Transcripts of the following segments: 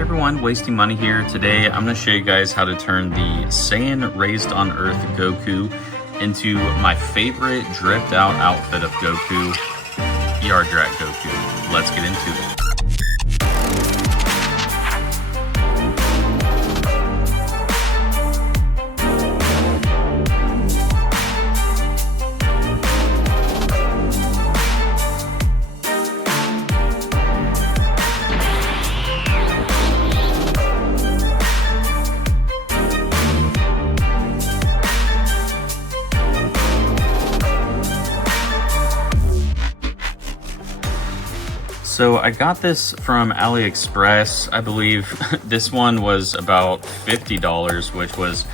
Hi everyone, Wasting Money here. Today I'm going to show you guys how to turn the Saiyan Raised on Earth Goku into my favorite dripped out outfit of Goku, Yardrat Goku. Let's get into it. So I got this from Aliexpress. I believe this one was about $50, which was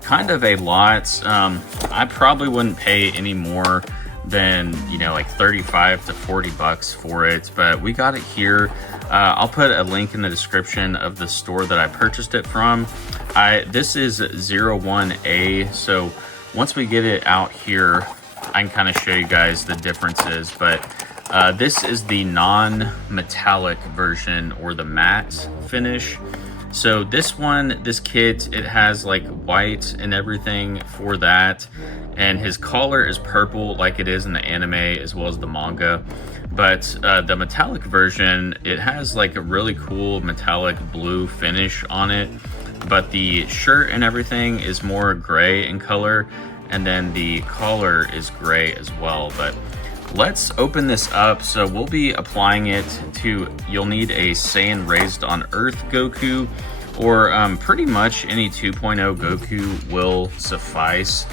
kind of a lot. I probably wouldn't pay any more than, like 35 to 40 bucks for it, but we got it here. I'll put a link in the description of the store that I purchased it from. This is 01A, so once we get it out here, I can kind of show you guys the differences, but this is the non-metallic version, or the matte finish. So this kit, it has like white and everything for that, and his collar is purple like it is in the anime as well as the manga. But the metallic version, it has like a really cool metallic blue finish on it, but the shirt and everything is more gray in color, and then the collar is gray as well. But let's open this up. So we'll be applying it to, you'll need a Saiyan Raised on Earth Goku, or pretty much any 2.0 Goku will suffice.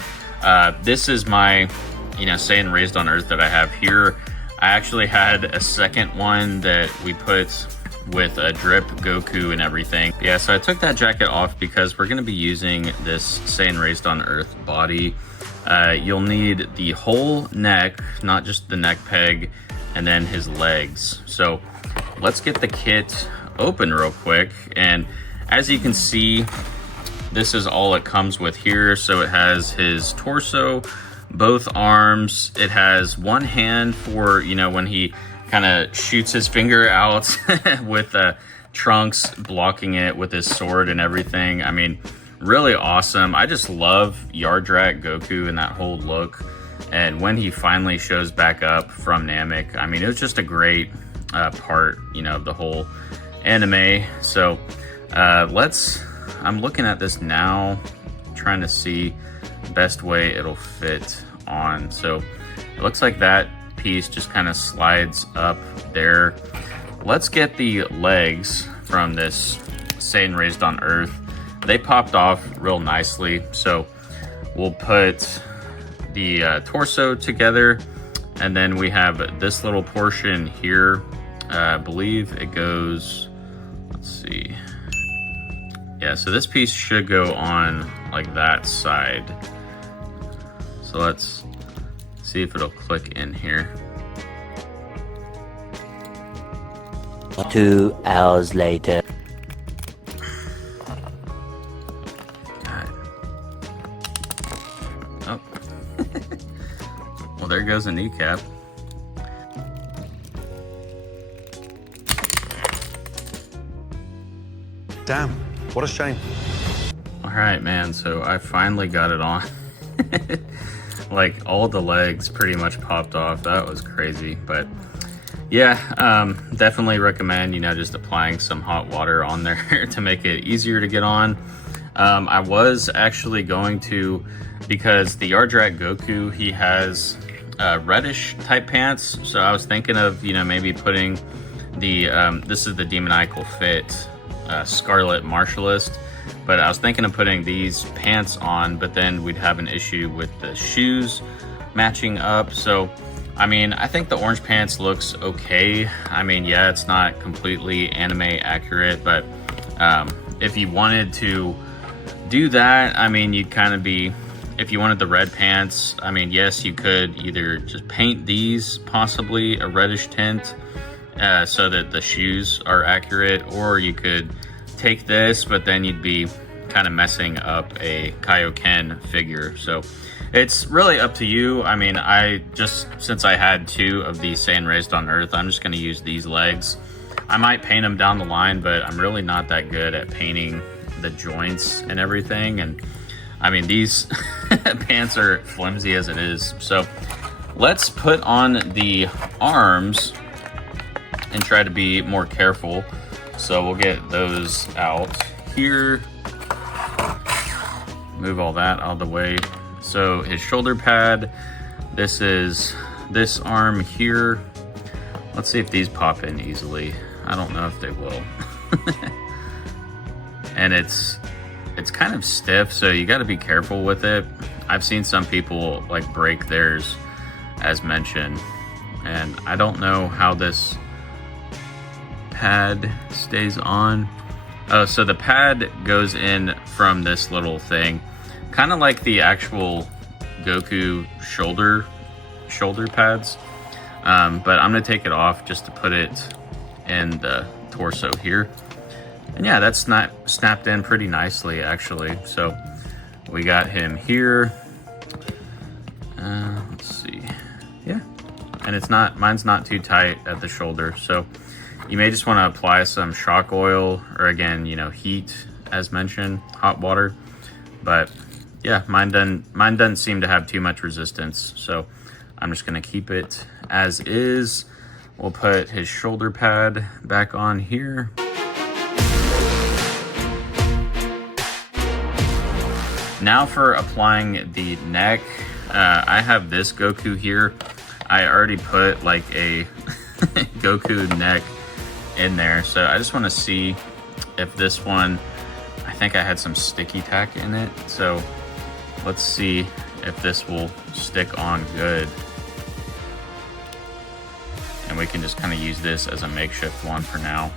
This is my, Saiyan Raised on Earth that I have here. I actually had a second one that we put with a drip Goku and everything. Yeah, so I took that jacket off because we're gonna be using this Saiyan Raised on Earth body. You'll need the whole neck, not just the neck peg, and then his legs. So let's get the kit open real quick. And as you can see, this is all it comes with here. So it has his torso, both arms. It has one hand for, when he kind of shoots his finger out with Trunks blocking it with his sword and everything. I mean, really awesome. I just love Yardrat Goku and that whole look. And when he finally shows back up from Namek, I mean, it was just a great part, of the whole anime. So I'm looking at this now, trying to see the best way it'll fit on. So it looks like that piece just kind of slides up there. Let's get the legs from this Saiyan Raised on Earth. They popped off real nicely, so we'll put the torso together, and then we have this little portion here. I believe it goes, let's see. Yeah, so this piece should go on like that side. So let's see if it'll click in here. 2 hours later. Oh. Well, there goes a kneecap. Damn, what a shame. All right, man, so I finally got it on. Like, all the legs pretty much popped off. That was crazy, but yeah, definitely recommend, just applying some hot water on there to make it easier to get on. I was actually going to, because the Yardrat Goku, he has reddish type pants. So I was thinking of, maybe putting the, this is the Demoniacal Fit Scarlet Martialist. But I was thinking of putting these pants on, but then we'd have an issue with the shoes matching up. So, I mean, I think the orange pants looks okay. I mean, yeah, it's not completely anime accurate, but if you wanted to do that, I mean, you'd kind of be, if you wanted the red pants, I mean, yes, you could either just paint these possibly a reddish tint so that the shoes are accurate, or you could take this, but then you'd be kind of messing up a Kaioken figure. So it's really up to you. I mean, since I had 2 of these Saiyan Raised on Earth, I'm just going to use these legs. I might paint them down the line, but I'm really not that good at painting the joints and everything. And I mean, these pants are flimsy as it is. So let's put on the arms and try to be more careful. So we'll get those out here. Move all that out of the way. So his shoulder pad, this is this arm here. Let's see if these pop in easily. I don't know if they will. And it's kind of stiff, so you got to be careful with it. I've seen some people like break theirs, as mentioned, and I don't know how this pad stays on. Oh, so the pad goes in from this little thing, kind of like the actual Goku shoulder pads. But I'm gonna take it off just to put it in the torso here. And yeah, that's snapped in pretty nicely actually. So we got him here. Let's see. Yeah, and mine's not too tight at the shoulder. So you may just want to apply some shock oil, or again, you know, heat as mentioned, hot water. But yeah, mine doesn't seem to have too much resistance. So I'm just gonna keep it as is. We'll put his shoulder pad back on here. Now for applying the neck, I have this Goku here. I already put like a Goku neck in there, so I just want to see if this one, I think I had some sticky tack in it, so let's see if this will stick on good. And we can just kind of use this as a makeshift one for now.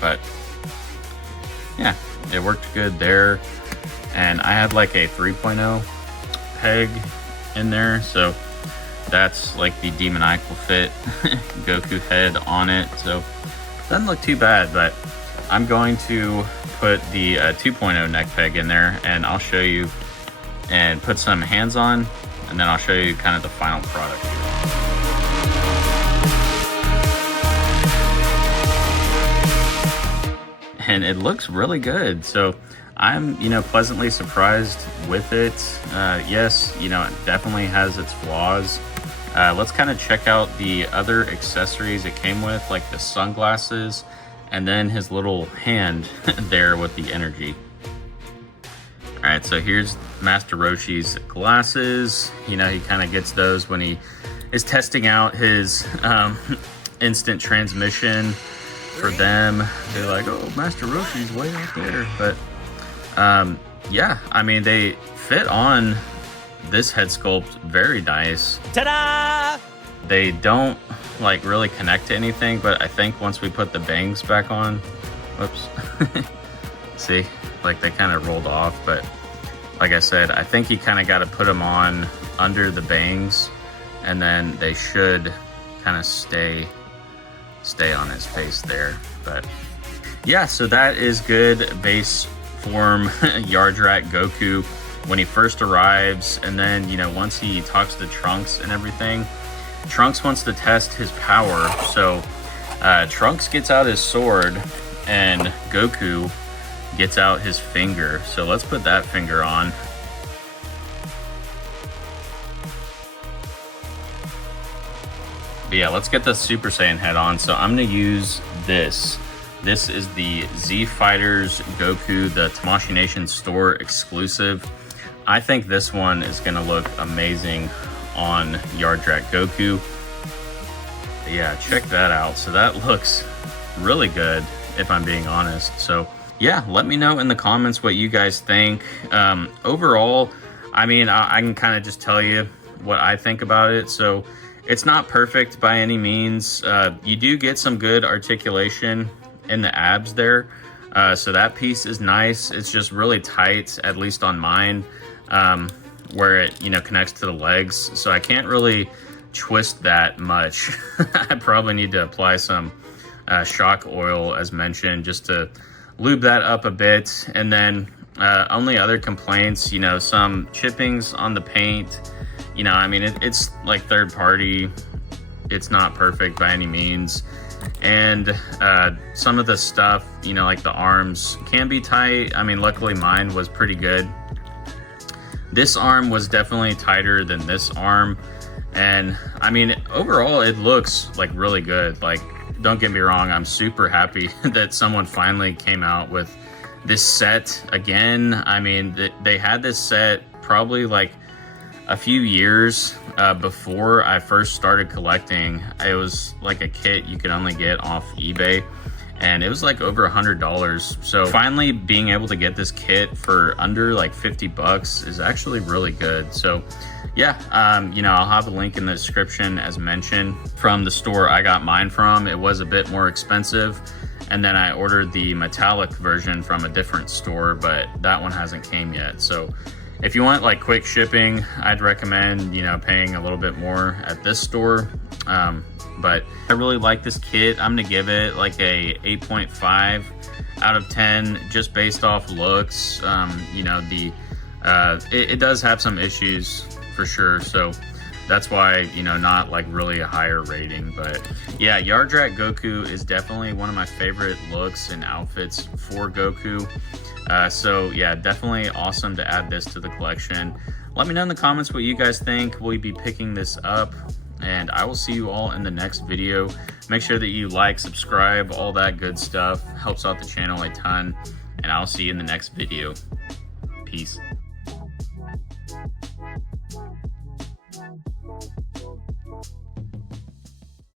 But yeah, it worked good there. And I had like a 3.0 peg in there, so that's like the demoniacal fit Goku head on it. So doesn't look too bad, but I'm going to put the 2.0 neck peg in there, and I'll show you and put some hands on, and then I'll show you kind of the final product here. And it looks really good. So I'm, you know, pleasantly surprised with it. Yes, you know, it definitely has its flaws. Let's kind of check out the other accessories it came with, like the sunglasses, and then his little hand there with the energy. All right, so here's Master Roshi's glasses. You know, he kind of gets those when he is testing out his instant transmission for them. They're like, oh, Master Roshi's way out there. But yeah, I mean, they fit on this head sculpt very nice. Ta-da! They don't like really connect to anything, but I think once we put the bangs back on, whoops, see, like they kind of rolled off. But like I said, I think you kind of got to put them on under the bangs, and then they should kind of stay on his face there. But yeah, so that is good base form Yardrat Goku when he first arrives. And then, you know, once he talks to Trunks and everything, Trunks wants to test his power. So Trunks gets out his sword and Goku gets out his finger. So let's put that finger on. But yeah, let's get the Super Saiyan head on. So I'm gonna use this. This is the Z Fighters Goku, the Tamashii Nation store exclusive. I think this one is gonna look amazing on Yardrat Goku. But yeah, check that out. So that looks really good, if I'm being honest. So yeah, let me know in the comments what you guys think. Overall, I mean, I can kind of just tell you what I think about it. So it's not perfect by any means. You do get some good articulation in the abs there. So that piece is nice. It's just really tight, at least on mine, where it, you know, connects to the legs. So I can't really twist that much. I probably need to apply some shock oil, as mentioned, just to lube that up a bit. And then only other complaints, you know, some chippings on the paint. you know, I mean, it's like third party. It's not perfect by any means. And some of the stuff, you know, like the arms can be tight. I mean, luckily mine was pretty good. This arm was definitely tighter than this arm. And I mean, overall, it looks like really good. Like, don't get me wrong, I'm super happy that someone finally came out with this set again. I mean, they had this set probably like a few years before I first started collecting. It was like a kit you could only get off eBay, and it was like over $100. So finally being able to get this kit for under like 50 bucks is actually really good. So yeah, you know, I'll have a link in the description as mentioned from the store I got mine from. It was a bit more expensive, and then I ordered the metallic version from a different store, but that one hasn't came yet. So if you want like quick shipping, I'd recommend, you know, paying a little bit more at this store. But I really like this kit. I'm gonna give it like a 8.5 out of 10 just based off looks. You know, it does have some issues for sure, so that's why, you know, not like really a higher rating. But yeah, Yardrat Goku is definitely one of my favorite looks and outfits for Goku. So yeah, definitely awesome to add this to the collection. Let me know in the comments what you guys think. Will you be picking this up? And I will see you all in the next video. Make sure that you like, subscribe, all that good stuff. Helps out the channel a ton. And I'll see you in the next video. Peace.